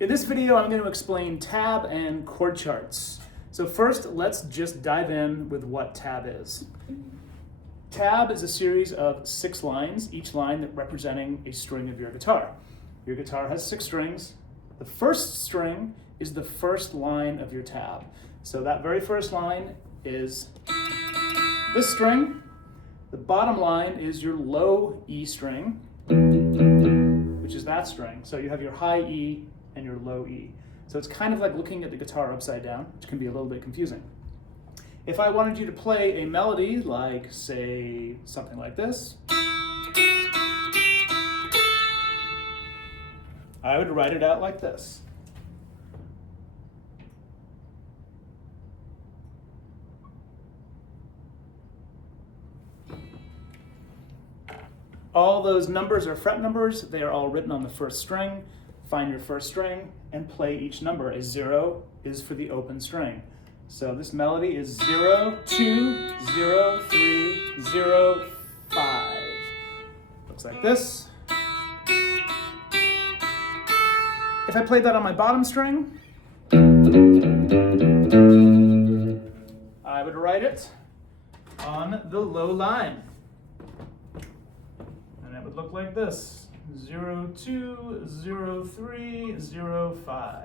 In this video, I'm going to explain tab and chord charts. So first, let's just dive in with what tab is. Tab is a series of 6 lines, each line representing a string of your guitar. Your guitar has 6 strings. The first string is the first line of your tab. So that very first line is this string. The bottom line is your low E string, which is that string. So you have your high E and your low E. So it's kind of like looking at the guitar upside down, which can be a little bit confusing. If I wanted you to play a melody like, say, something like this, I would write it out like this. All those numbers are fret numbers. They are all written on the first string. Find your first string and play each number. A 0 is for the open string. So this melody is 0, 2, 0, 3, 0, 5. Looks like this. If I played that on my bottom string, I would write it on the low line. And it would look like this. 0, 2, 0, 3, 0, 5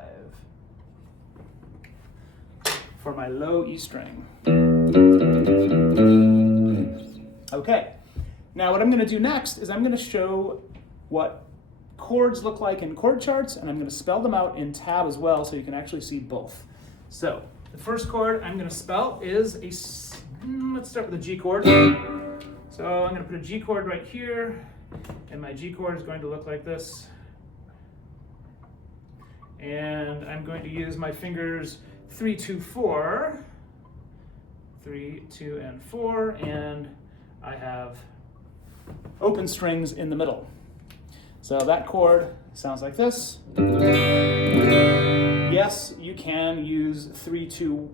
for my low E string. Okay, now what I'm going to do next is I'm going to show what chords look like in chord charts, and I'm going to spell them out in tab as well so you can actually see both. So the first chord I'm going to spell is let's start with a G chord. So I'm going to put a G chord right here. And my G chord is going to look like this. And I'm going to use my fingers 3, 2, 4. 3, 2, and 4. And I have open strings in the middle. So that chord sounds like this. Yes, you can use 3, 2,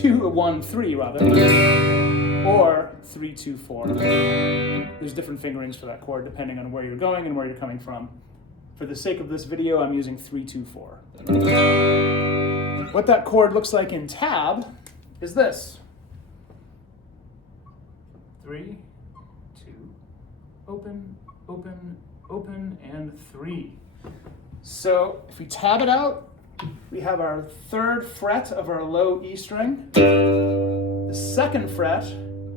1, 3 rather. Or 3, 2, 4. There's different fingerings for that chord depending on where you're going and where you're coming from. For the sake of this video, I'm using 3, 2, 4. What that chord looks like in tab is this. 3, 2, open, open, open, and 3. So if we tab it out, we have our 3rd fret of our low E string, the 2nd fret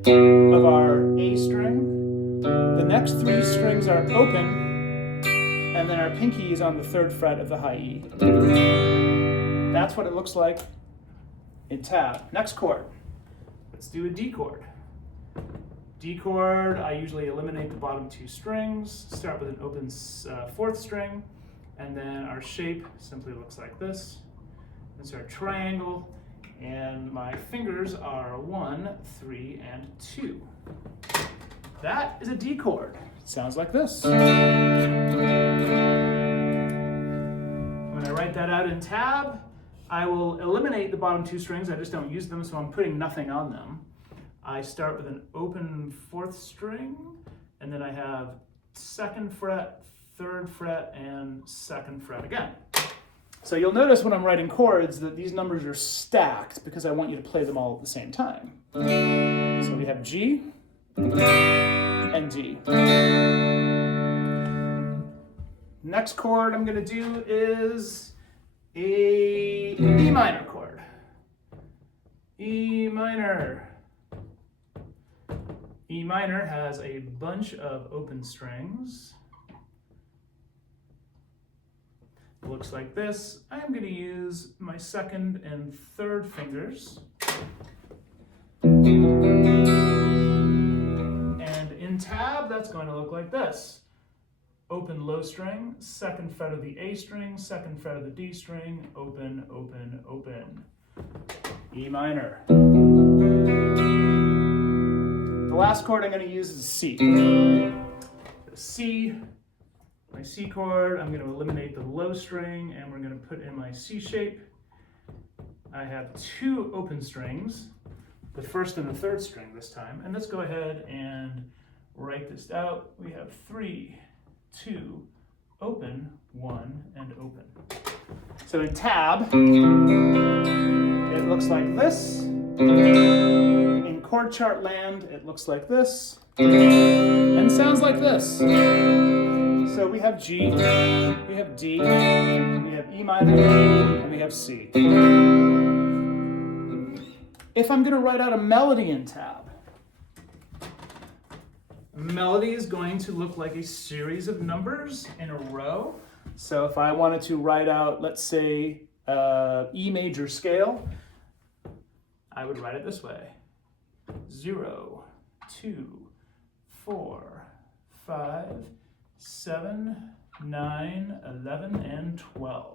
of our A string. The next 3 strings are open, and then our pinky is on the 3rd fret of the high E. That's what it looks like in tab. Next chord. Let's do a D chord. D chord, I usually eliminate the bottom 2 strings, start with an open 4th string, and then our shape simply looks like this. It's our triangle, and my fingers are 1, 3, and 2. That is a D chord. It sounds like this. When I write that out in tab, I will eliminate the bottom 2 strings. I just don't use them, so I'm putting nothing on them. I start with an open 4th string, and then I have 2nd fret, 3rd fret, and 2nd fret again. So you'll notice when I'm writing chords that these numbers are stacked because I want you to play them all at the same time. So we have G and D. Next chord I'm going to do is a E minor chord. E minor. E minor has a bunch of open strings. It looks like this. I'm going to use my 2nd and 3rd fingers. And in tab, that's going to look like this. Open low string, 2nd fret of the A string, 2nd fret of the D string, open, open, open. E minor. The last chord I'm going to use is C. C. My C chord, I'm going to eliminate the low string and we're going to put in my C shape. I have 2 open strings, the 1st and the 3rd string this time. And let's go ahead and write this out. We have 3, 2, open, 1, and open. So in tab, it looks like this. In chord chart land, it looks like this. And sounds like this. So we have G, we have D, we have E minor, and we have C. If I'm going to write out a melody in tab, melody is going to look like a series of numbers in a row. So if I wanted to write out, let's say, E major scale, I would write it this way. 0, 2, 4, 5, 7, 9, 11, and 12.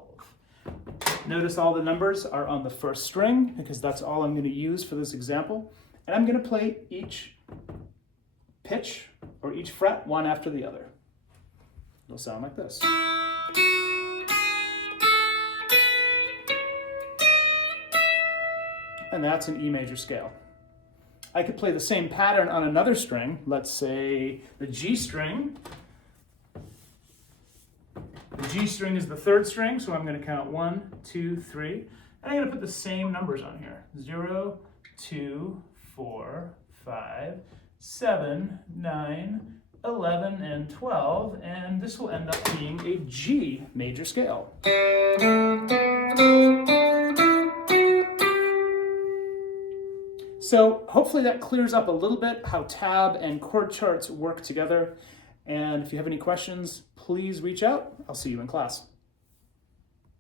Notice all the numbers are on the first string because that's all I'm going to use for this example. And I'm going to play each pitch or each fret one after the other. It'll sound like this. And that's an E major scale. I could play the same pattern on another string, let's say the G string. The G string is the third string, so I'm going to count 1, 2, 3. And I'm going to put the same numbers on here. 0, 2, 4, 5, 7, 9, 11, and 12. And this will end up being a G major scale. So hopefully that clears up a little bit how tab and chord charts work together. And if you have any questions, please reach out. I'll see you in class.